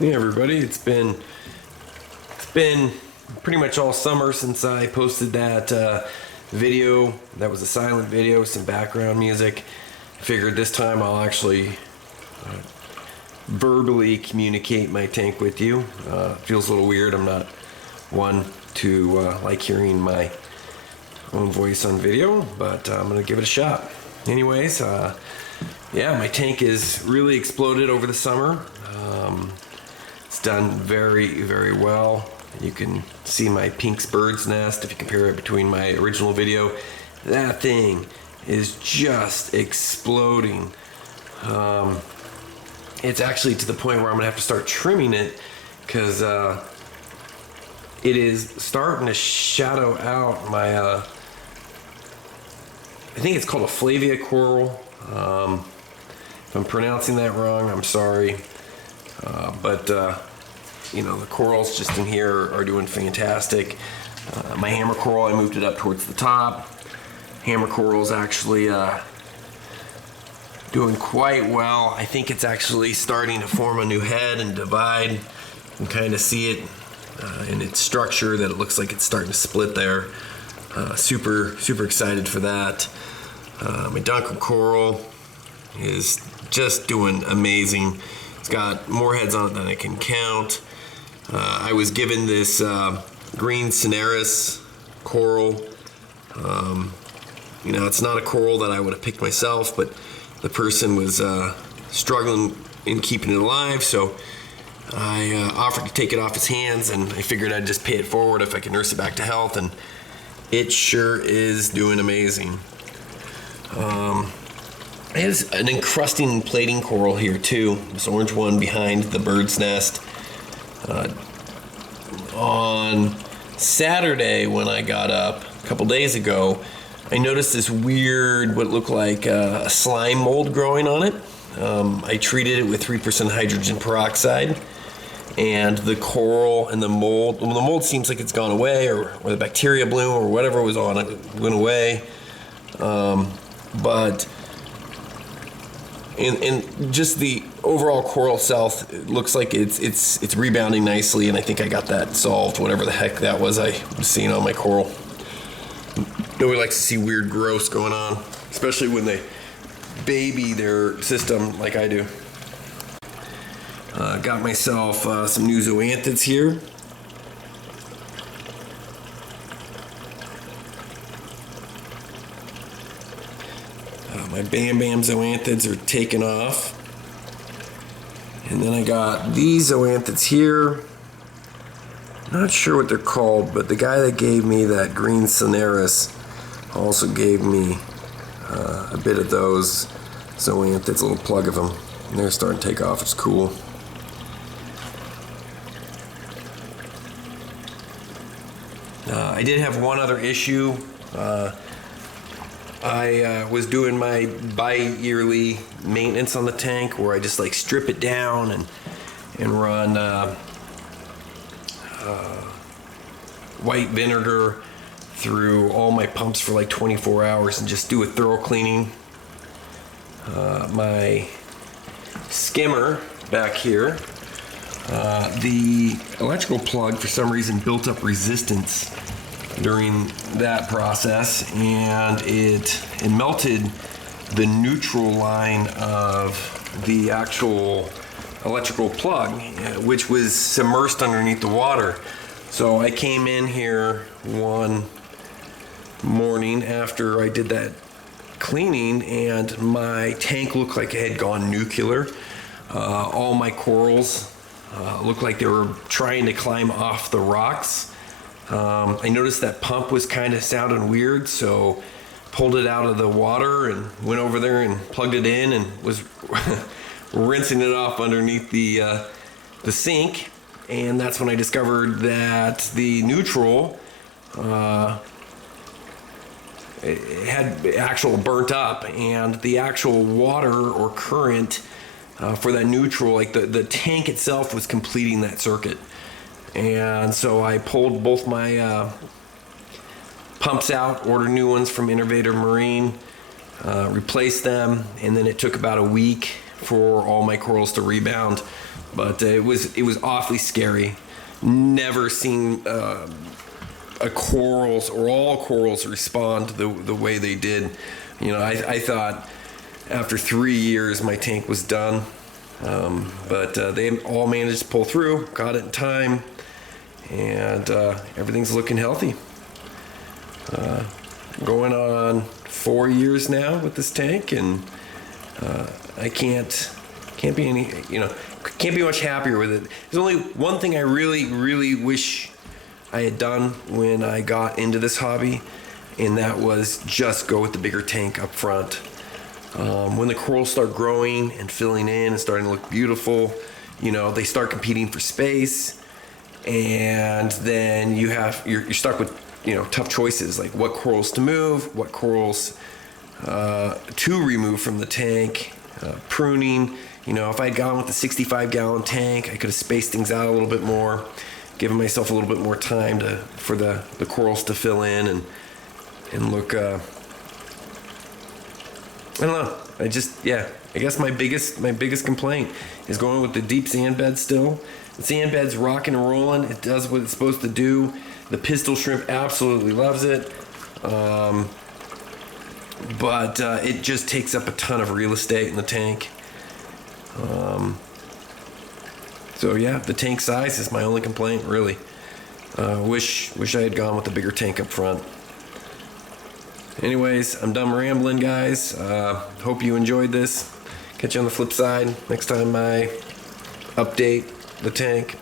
Hey everybody, it's been pretty much all summer since I posted that video. That was a silent video with some background music. I figured this time I'll actually verbally communicate my tank with you. Feels a little weird. I'm not one to like hearing my own voice on video, but I'm gonna give it a shot. Anyways, yeah, my tank is really exploded over the summer. It's done very, very well. You can see my Pink's bird's nest if you compare it between my original video. That thing is just exploding. It's actually to the point where I'm gonna have to start trimming it because it is starting to shadow out my I think it's called a Flavia coral. If I'm pronouncing that wrong, I'm sorry. But you know, the corals just in here are doing fantastic. My hammer coral, I moved it up towards the top. Hammer coral's actually doing quite well. I think it's actually starting to form a new head and divide. You can kind of see it in its structure that it looks like it's starting to split there. Super excited for that. My Dunker coral is just doing amazing. It's got more heads on it than I can count. I was given this green cineris coral. You know, it's not a coral that I would have picked myself, but the person was struggling in keeping it alive, so I offered to take it off his hands, and I figured I'd just pay it forward if I could nurse it back to health, and it sure is doing amazing. There's an encrusting and plating coral here too. This orange one behind the bird's nest. On Saturday when I got up a couple days ago, I noticed this weird, what looked like a slime mold growing on it. I treated it with 3% hydrogen peroxide, and the coral and the mold, well, the mold seems like it's gone away, or the bacteria bloom or whatever was on it went away. But and just the overall coral itself, it looks like it's rebounding nicely, and I think I got that solved, whatever the heck that was I was seeing on my coral. Nobody likes to see weird growths going on, especially when they baby their system like I do. Got myself some new zoanthids here. My Bam Bam zoanthids are taking off. And then I got these zoanthids here. Not sure what they're called, but the guy that gave me that green cineris also gave me a bit of those zoanthids, a little plug of them. And they're starting to take off. It's cool. I did have one other issue. I was doing my bi-yearly maintenance on the tank where I just like strip it down and run white vinegar through all my pumps for like 24 hours and just do a thorough cleaning. My skimmer back here, the electrical plug for some reason built up resistance during that process, and it melted the neutral line of the actual electrical plug, which was submersed underneath the water. So I came in here one morning after I did that cleaning, and my tank looked like it had gone nuclear. All my corals looked like they were trying to climb off the rocks. I noticed that pump was kind of sounding weird, so pulled it out of the water and went over there and plugged it in and was rinsing it off underneath the sink. And that's when I discovered that the neutral it had actual burnt up, and the actual water or current for that neutral, like the tank itself was completing that circuit. And so I pulled both my pumps out, ordered new ones from Innovator Marine, replaced them, and then it took about a week for all my corals to rebound. But it was awfully scary. Never seen a corals or all corals respond the way they did. You know, I thought after 3 years my tank was done, but they all managed to pull through, got it in time, and everything's looking healthy. Going on 4 years now with this tank, and I can't be much happier with it. There's only one thing I really wish I had done when I got into this hobby, and that was just go with the bigger tank up front. When the corals start growing and filling in and starting to look beautiful, you know, they start competing for space, and then you're stuck with, you know, tough choices like what corals to move, what corals to remove from the tank, pruning. You know, if I'd gone with the 65-gallon tank, I could have spaced things out a little bit more, given myself a little bit more time for the corals to fill in and look. I don't know. I guess my biggest complaint is going with the deep sand bed still. The sand bed's rocking and rolling. It does what it's supposed to do. The pistol shrimp absolutely loves it. But it just takes up a ton of real estate in the tank. So yeah, the tank size is my only complaint, really. Wish I had gone with the bigger tank up front. Anyways, I'm done rambling, guys. Hope you enjoyed this. Catch you on the flip side next time I update the tank.